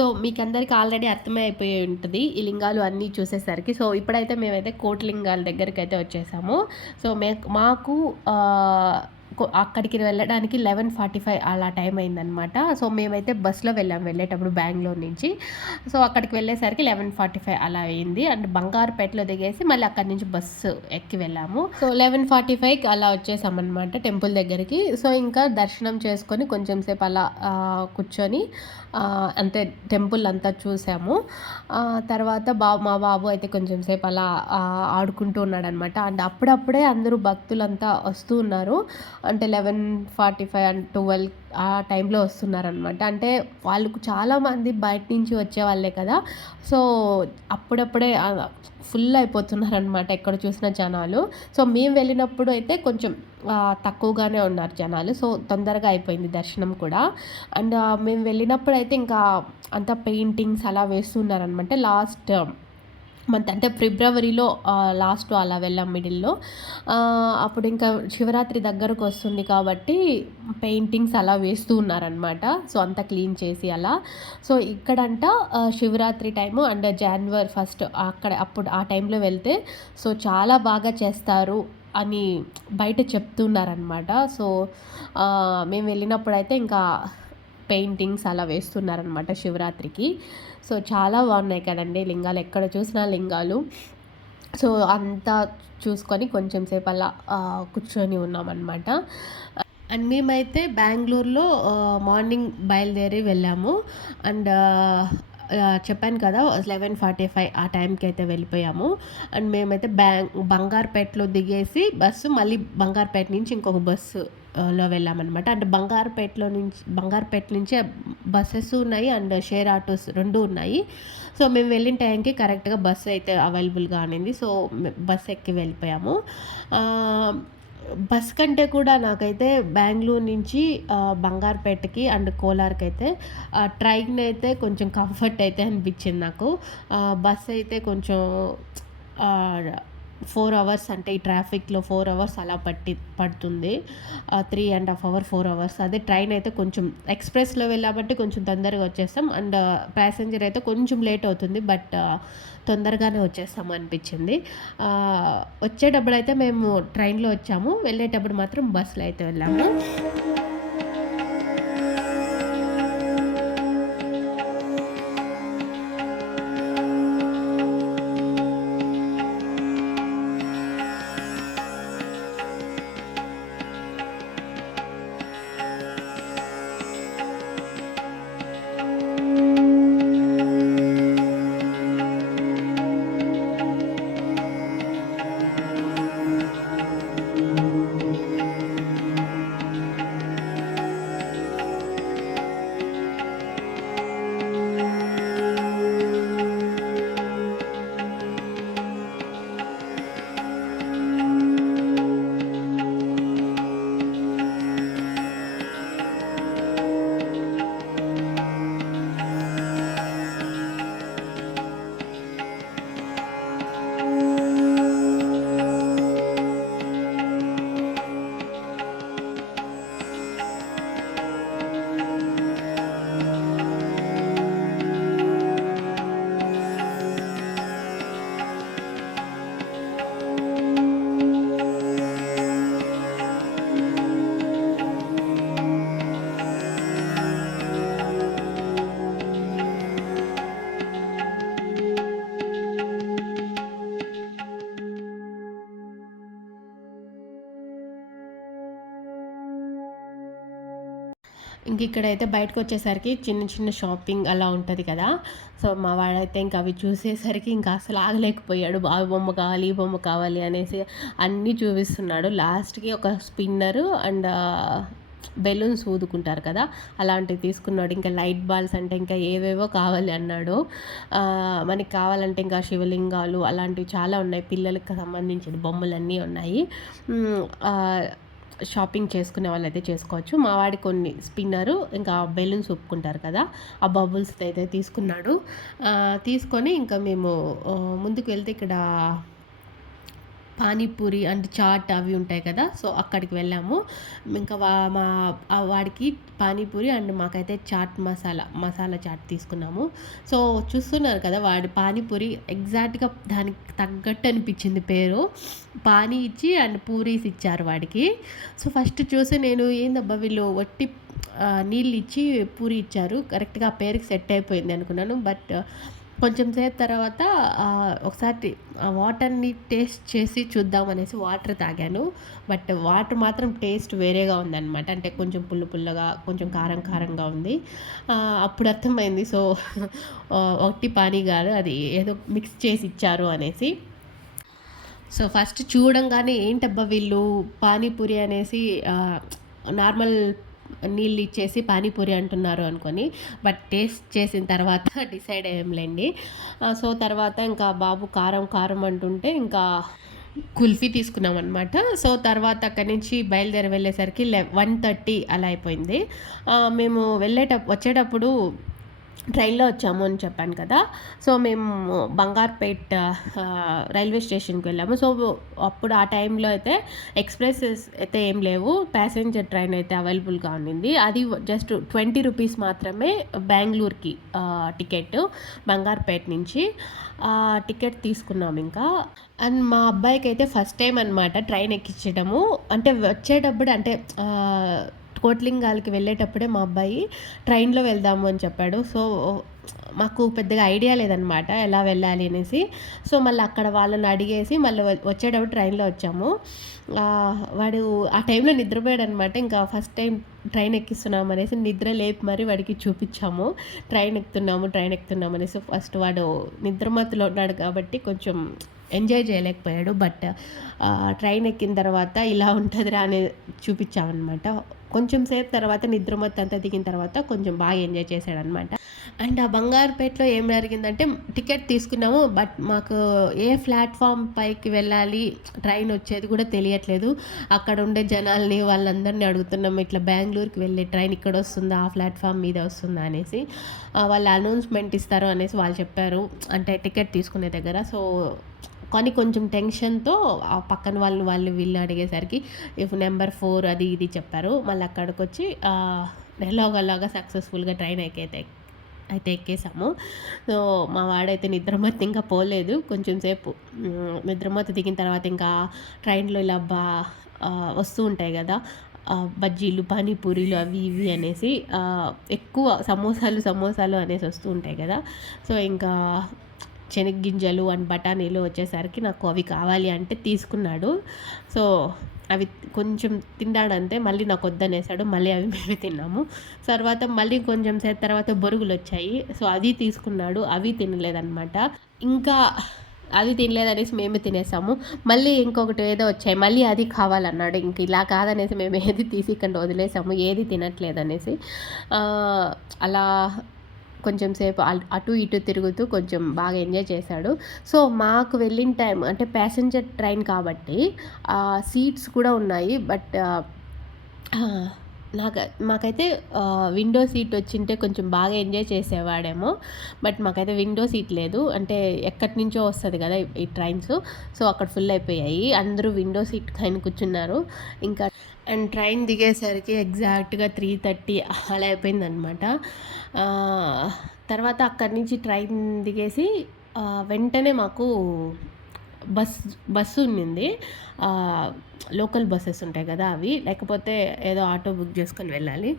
So మీకందరికి already అర్థమే అయిపోయి ఉంటుంది ఈ లింగాలు అన్నీ చూసేసరికి. సో ఇప్పుడైతే మేమైతే కోటిలింగాల దగ్గరికైతే వచ్చేసాము. సో మాకు అక్కడికి వెళ్ళడానికి 11:45 అలా టైం అయిందనమాట. సో మేమైతే బస్సులో వెళ్ళేటప్పుడు బెంగుళూరు నుంచి. సో అక్కడికి వెళ్ళేసరికి 11:45 అలా అయింది. అండ్ బంగారుపేటలో దిగేసి మళ్ళీ అక్కడి నుంచి బస్సు ఎక్కి వెళ్ళాము. సో 11:45కి అలా వచ్చేసామన్నమాట టెంపుల్ దగ్గరికి. సో ఇంకా దర్శనం చేసుకొని కొంచెం సేపు అలా కూర్చొని అంటే టెంపుల్ అంతా చూసాము. తర్వాత మా బాబు అయితే కొంచెం సేపు అలా ఆడుకుంటూ ఉన్నాడనమాట. అండ్ అప్పుడప్పుడే అందరూ భక్తులంతా వస్తూ ఉన్నారు. అంటే 11:45 అండ్ 12 ఆ టైంలో వస్తున్నారనమాట. అంటే వాళ్ళకు చాలామంది బయట నుంచి వచ్చేవాళ్ళే కదా. సో అప్పుడప్పుడే ఫుల్ అయిపోతున్నారనమాట ఎక్కడ చూసిన జనాలు. సో మేము వెళ్ళినప్పుడు అయితే కొంచెం తక్కువగానే ఉన్నారు జనాలు. సో తొందరగా అయిపోయింది దర్శనం కూడా. అండ్ మేము వెళ్ళినప్పుడు అయితే ఇంకా అంతా పెయింటింగ్స్ అలా వేస్తున్నారనమాట. లాస్ట్ మంత్ అంటే ఫిబ్రవరిలో లాస్ట్ అలా వెళ్ళాం మిడిల్లో. అప్పుడు ఇంకా శివరాత్రి దగ్గరకు వస్తుంది కాబట్టి పెయింటింగ్స్ అలా వేస్తూ ఉన్నారనమాట. సో అంతా క్లీన్ చేసి అలా. సో ఇక్కడంట శివరాత్రి టైము అండ్ జనవరి 1 అప్పుడు ఆ టైంలో వెళ్తే సో చాలా బాగా చేస్తారు అని బయట చెప్తున్నారనమాట. సో మేము వెళ్ళినప్పుడైతే ఇంకా పెయింటింగ్స్ అలా వేస్తున్నారనమాట శివరాత్రికి. సో చాలా బాగున్నాయి కదండి లింగాలు, ఎక్కడ చూసినా లింగాలు. సో అంతా చూసుకొని కొంచెం సేపు అలా కూర్చొని ఉన్నామన్నమాట. అండ్ మేమైతే బెంగుళూరులో మార్నింగ్ బయలుదేరి వెళ్ళాము. అండ్ చెప్పాను కదా 11:45 ఆ టైంకి అయితే వెళ్ళిపోయాము. అండ్ మేమైతే బంగారుపేటలో దిగేసి బస్సు మళ్ళీ బంగారుపేట నుంచి ఇంకొక బస్సులో వెళ్ళామన్నమాట. అంటే బంగారుపేట నుంచి బస్సెస్ ఉన్నాయి అండ్ షేర్ ఆటోస్ 2 ఉన్నాయి. సో మేము వెళ్ళిన టైంకి కరెక్ట్గా బస్సు అయితే అవైలబుల్గా ఉన్నింది. సో బస్సు ఎక్కి వెళ్ళిపోయాము. బస్ కంటే కూడా నాకైతే బెంగుళూరు నుంచి బంగారుపేటకి అండ్ కోలార్కి అయితే ట్రైన్ అయితే కొంచెం కంఫర్ట్ అయితే అనిపించింది నాకు. బస్ అయితే కొంచెం 4 అవర్స్ అంటే ఈ ట్రాఫిక్లో 4 అవర్స్ అలా పడుతుంది. 3.5 అవర్ 4 అవర్స్. అదే ట్రైన్ అయితే కొంచెం ఎక్స్ప్రెస్లో వెళ్ళామంటే కొంచెం తొందరగా వచ్చేస్తాం. అండ్ ప్యాసింజర్ అయితే కొంచెం లేట్ అవుతుంది. బట్ తొందరగానే వచ్చేస్తాము అనిపించింది. వచ్చేటప్పుడు అయితే మేము ట్రైన్లో వచ్చాము, వెళ్ళేటప్పుడు మాత్రం బస్సులో అయితే వెళ్ళాము. ఇంక ఇక్కడైతే బయటకు వచ్చేసరికి చిన్న చిన్న షాపింగ్ అలా ఉంటుంది కదా. సో మా వాడైతే ఇంకా అవి చూసేసరికి ఇంకా అసలు ఆగలేకపోయాడు. ఆ బొమ్మ కావాలి ఈ బొమ్మ కావాలి అనేసి అన్నీ చూపిస్తున్నాడు. లాస్ట్కి ఒక స్పిన్నరు అండ్ బెలూన్స్ ఊదుకుంటారు కదా, అలాంటివి తీసుకున్నాడు. ఇంకా లైట్ బాల్స్ అంటే ఇంకా ఏవేవో కావాలి అన్నాడు. మనకి కావాలంటే ఇంకా శివలింగాలు అలాంటివి చాలా ఉన్నాయి, పిల్లలకి సంబంధించిన బొమ్మలన్నీ ఉన్నాయి. షాపింగ్ చేసుకునే వాళ్ళైతే చేసుకోవచ్చు. మా వాడి కొన్ని స్పిన్నరు, ఇంకా బెలూన్స్ ఒప్పుకుంటారు కదా, ఆ బబుల్స్ అయితే తీసుకున్నాడు. తీసుకొని ఇంకా మేము ముందుకు వెళ్తే ఇక్కడ పానీపూరి అంటే చాట్ అవి ఉంటాయి కదా, సో అక్కడికి వెళ్ళాము. ఇంకా వాడికి పానీపూరి అండ్ మాకైతే చాట్ మసాలా చాట్ తీసుకున్నాము. సో చూస్తున్నారు కదా, వాడి పానీపూరి ఎగ్జాక్ట్గా దానికి తగ్గట్టు అనిపించింది పేరు. పానీ ఇచ్చి అండ్ పూరీస్ ఇచ్చారు వాడికి. సో ఫస్ట్ చూసి నేను ఏందబ్బా వీళ్ళు వట్టి నీళ్ళు ఇచ్చి పూరి ఇచ్చారు, కరెక్ట్గా ఆ పేరుకి సెట్ అయిపోయింది అనుకున్నాను. బట్ కొంచెం సేపు తర్వాత ఒకసారి వాటర్ని టేస్ట్ చేసి చూద్దామనేసి వాటర్ తాగాను. బట్ వాటర్ మాత్రం టేస్ట్ వేరేగా ఉందన్నమాట. అంటే కొంచెం పుల్లగా, కొంచెం కారంగా ఉంది. అప్పుడు అర్థమైంది. సో ఒట్టి పానీ కాదు, అది ఏదో మిక్స్ చేసి ఇచ్చారు అనేసి. సో ఫస్ట్ చూడంగానే ఏంటబ్బా వీళ్ళు పానీపూరి అనేసి నార్మల్ నీళ్ళు ఇచ్చేసి పానీపూరి అంటున్నారు అనుకొని, బట్ టేస్ట్ చేసిన తర్వాత డిసైడ్ అయ్యాంలేండి. సో తర్వాత ఇంకా బాబు కారం అంటుంటే ఇంకా కుల్ఫీ తీసుకున్నాం అనమాట. సో తర్వాత అక్కడి నుంచి బయలుదేరి వెళ్ళేసరికి 1:30 అలా అయిపోయింది. మేము వచ్చేటప్పుడు ట్రైన్లో వచ్చాము అని చెప్పాను కదా. సో మేము బంగార్పేట్ రైల్వే స్టేషన్కి వెళ్ళాము. సో అప్పుడు ఆ టైంలో అయితే ఎక్స్ప్రెసెస్ అయితే ఏం లేవు, ప్యాసింజర్ ట్రైన్ అయితే అవైలబుల్గా ఉండింది. అది జస్ట్ 20 రూపీస్ మాత్రమే బెంగళూరుకి టికెట్, బంగార్పేట్ నుంచి టికెట్ తీసుకున్నాం ఇంకా. అండ్ మా అబ్బాయికి అయితే ఫస్ట్ టైం అనమాట ట్రైన్ ఎక్కించడము. అంటే వచ్చేటప్పుడు అంటే కోట్లింగాలకి వెళ్ళేటప్పుడే మా అబ్బాయి ట్రైన్లో వెళ్దాము అని చెప్పాడు. సో మాకు పెద్దగా ఐడియా లేదనమాట ఎలా వెళ్ళాలి అనేసి. సో మళ్ళీ అక్కడ వాళ్ళని అడిగేసి మళ్ళీ వచ్చేటప్పుడు ట్రైన్లో వచ్చాము. వాడు ఆ టైంలో నిద్రపోయాడు అనమాట. ఇంకా ఫస్ట్ టైం ట్రైన్ ఎక్కిస్తున్నాం అనేసి నిద్ర లేపి మరి వాడికి చూపించాము ట్రైన్ ఎక్కుతున్నాము అనేసి. ఫస్ట్ వాడు నిద్రమత్తులో ఉన్నాడు కాబట్టి కొంచెం ఎంజాయ్ చేయలేకపోయాడు. బట్ ట్రైన్ ఎక్కిన తర్వాత ఇలా ఉంటుందిరా అని చూపించామన్నమాట. కొంచెం సేపు తర్వాత నిద్రమత్తు అంతా దిగిన తర్వాత కొంచెం బాగా ఎంజాయ్ చేశాడనమాట. అండ్ ఆ బంగారుపేటలో ఏం జరిగిందంటే టికెట్ తీసుకున్నాము, బట్ మాకు ఏ ప్లాట్ఫామ్ పైకి వెళ్ళాలి, ట్రైన్ వచ్చేది కూడా తెలియట్లేదు. అక్కడ ఉండే జనాల్ని వాళ్ళందరినీ అడుగుతున్నాము, ఇట్లా బెంగళూరుకి వెళ్ళే ట్రైన్ ఇక్కడ వస్తుందా, ఆ ప్లాట్ఫామ్ మీద వస్తుందా అనేసి. వాళ్ళు అనౌన్స్మెంట్ ఇస్తారు అనేసి వాళ్ళు చెప్పారు, అంటే టికెట్ తీసుకునే దగ్గర. సో కానీ కొంచెం టెన్షన్తో ఆ పక్కన వాళ్ళు వీళ్ళు అడిగేసరికి నెంబర్ 4 అది ఇది చెప్పారు. మళ్ళీ అక్కడికి వచ్చి ఎలాగలాగా సక్సెస్ఫుల్గా ట్రైన్ అయితే ఎక్కేసాము. సో మా వాడైతే నిద్రమత్తు ఇంకా పోలేదు. కొంచెం సేపు నిద్రమత్తు దిగిన తర్వాత ఇంకా ట్రైన్లో ఇలా వస్తూ ఉంటాయి కదా బజ్జీలు, పానీపూరీలు అవి ఇవి అనేసి, ఎక్కువ సమోసాలు అనేసి వస్తూ ఉంటాయి కదా. సో ఇంకా శనగ్గింజలు అండ్ బఠానీలు వచ్చేసరికి నాకు అవి కావాలి అంటే తీసుకున్నాడు. సో అవి కొంచెం తిన్నాడంతే, మళ్ళీ నాకు వద్దనేసాడు. మళ్ళీ అవి మేమే తిన్నాము. తర్వాత మళ్ళీ కొంచెం సేపు తర్వాత బొరుగులు వచ్చాయి. సో అది తీసుకున్నాడు, అవి తినలేదన్నమాట. ఇంకా అది తినలేదనేసి మేమే తినేసాము. మళ్ళీ ఇంకొకటి ఏదో వచ్చాయి, మళ్ళీ అది కావాలన్నాడు. ఇంక ఇలా కాదనేసి మేము ఏది తీసి ఇక్కడ వదిలేసాము, ఏది తినట్లేదనేసి. అలా కొంచెం సేపు అటు ఇటు తిరుగుతూ కొంచెం బాగా ఎంజాయ్ చేశాడు. సో మాకు వెళ్ళిన టైం అంటే ప్యాసింజర్ ట్రైన్ కాబట్టి సీట్స్ కూడా ఉన్నాయి. బట్ మాకైతే విండో సీట్ వచ్చింటే కొంచెం బాగా ఎంజాయ్ చేసేవాడేమో. బట్ మాకైతే విండో సీట్ లేదు, అంటే ఎక్కడి నుంచో వస్తుంది కదా ఈ ట్రైన్స్. సో అక్కడ ఫుల్ అయిపోయాయి, అందరూ విండో సీట్ పైన కూర్చున్నారు. ఇంకా అండ్ ట్రైన్ దిగేసరికి ఎగ్జాక్ట్గా 3:30 అలా అయిపోయిందనమాట. తర్వాత అక్కడి నుంచి ట్రైన్ దిగేసి వెంటనే మాకు బస్సు ఉన్నింది. లోకల్ బస్సెస్ ఉంటాయి కదా అవి, లేకపోతే ఏదో ఆటో బుక్ చేసుకొని వెళ్ళాలి.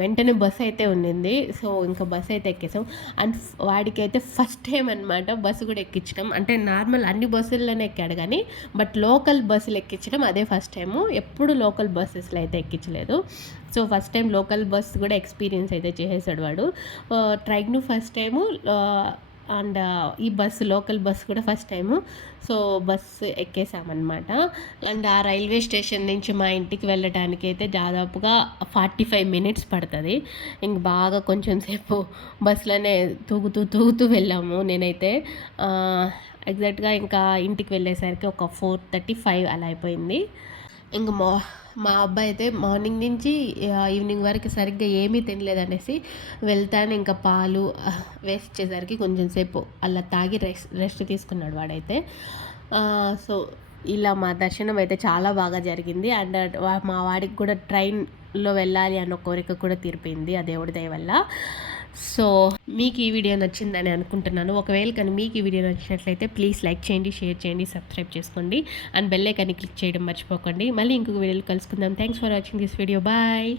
వెంటనే బస్సు అయితే ఉన్నింది. సో ఇంకా బస్సు అయితే ఎక్కేసాం. అండ్ వాడికైతే ఫస్ట్ టైం అనమాట బస్సు కూడా ఎక్కించడం. అంటే నార్మల్ అన్ని బస్సుల్లోనే ఎక్కాడు కానీ బట్ లోకల్ బస్సులు ఎక్కించడం అదే ఫస్ట్ టైము. ఎప్పుడు లోకల్ బస్సెస్లో అయితే ఎక్కించలేదు. So first time local bus కూడా ఎక్స్పీరియన్స్ అయితే చేసేసాడు వాడు. ట్రైన్ ఫస్ట్ టైము అండ్ ఈ లోకల్ బస్సు కూడా ఫస్ట్ టైము. సో బస్సు ఎక్కేసామన్నమాట. అండ్ ఆ రైల్వే స్టేషన్ నుంచి మా ఇంటికి వెళ్ళడానికి అయితే దాదాపుగా 45 మినిట్స్ పడుతుంది. ఇంక బాగా కొంచెం సేపు బస్సులోనే తూగుతూ వెళ్ళాము. నేనైతే ఎగ్జాక్ట్గా ఇంకా ఇంటికి వెళ్ళేసరికి ఒక 4:35 అలా అయిపోయింది. ఇంక మా అబ్బాయి అయితే మార్నింగ్ నుంచి ఈవినింగ్ వరకు సరిగ్గా ఏమీ తినలేదనేసి వెళ్తాను ఇంకా పాలు వేసి ఇచ్చేసరికి కొంచెం సేపు అలా తాగి రెస్ట్ తీసుకున్నాడు వాడైతే. సో ఇలా మా దర్శనం అయితే చాలా బాగా జరిగింది. అండ్ మా వాడికి కూడా ట్రైన్‌లో వెళ్ళాలి అన్న కోరిక కూడా తీరిపోయింది ఆ దేవుడి దయ వల్ల. సో మీకు ఈ వీడియో నచ్చిందని అనుకుంటున్నాను. ఒకవేళ కానీ మీకు ఈ వీడియో నచ్చినట్లయితే ప్లీజ్ లైక్ చేయండి, షేర్ చేయండి, సబ్స్క్రైబ్ చేసుకోండి అండ్ బెల్ ఐకాన్ని క్లిక్ చేయడం మర్చిపోకండి. మళ్ళీ ఇంకొక వీడియోలో కలుసుకుందాం. Thanks for watching this video. Bye.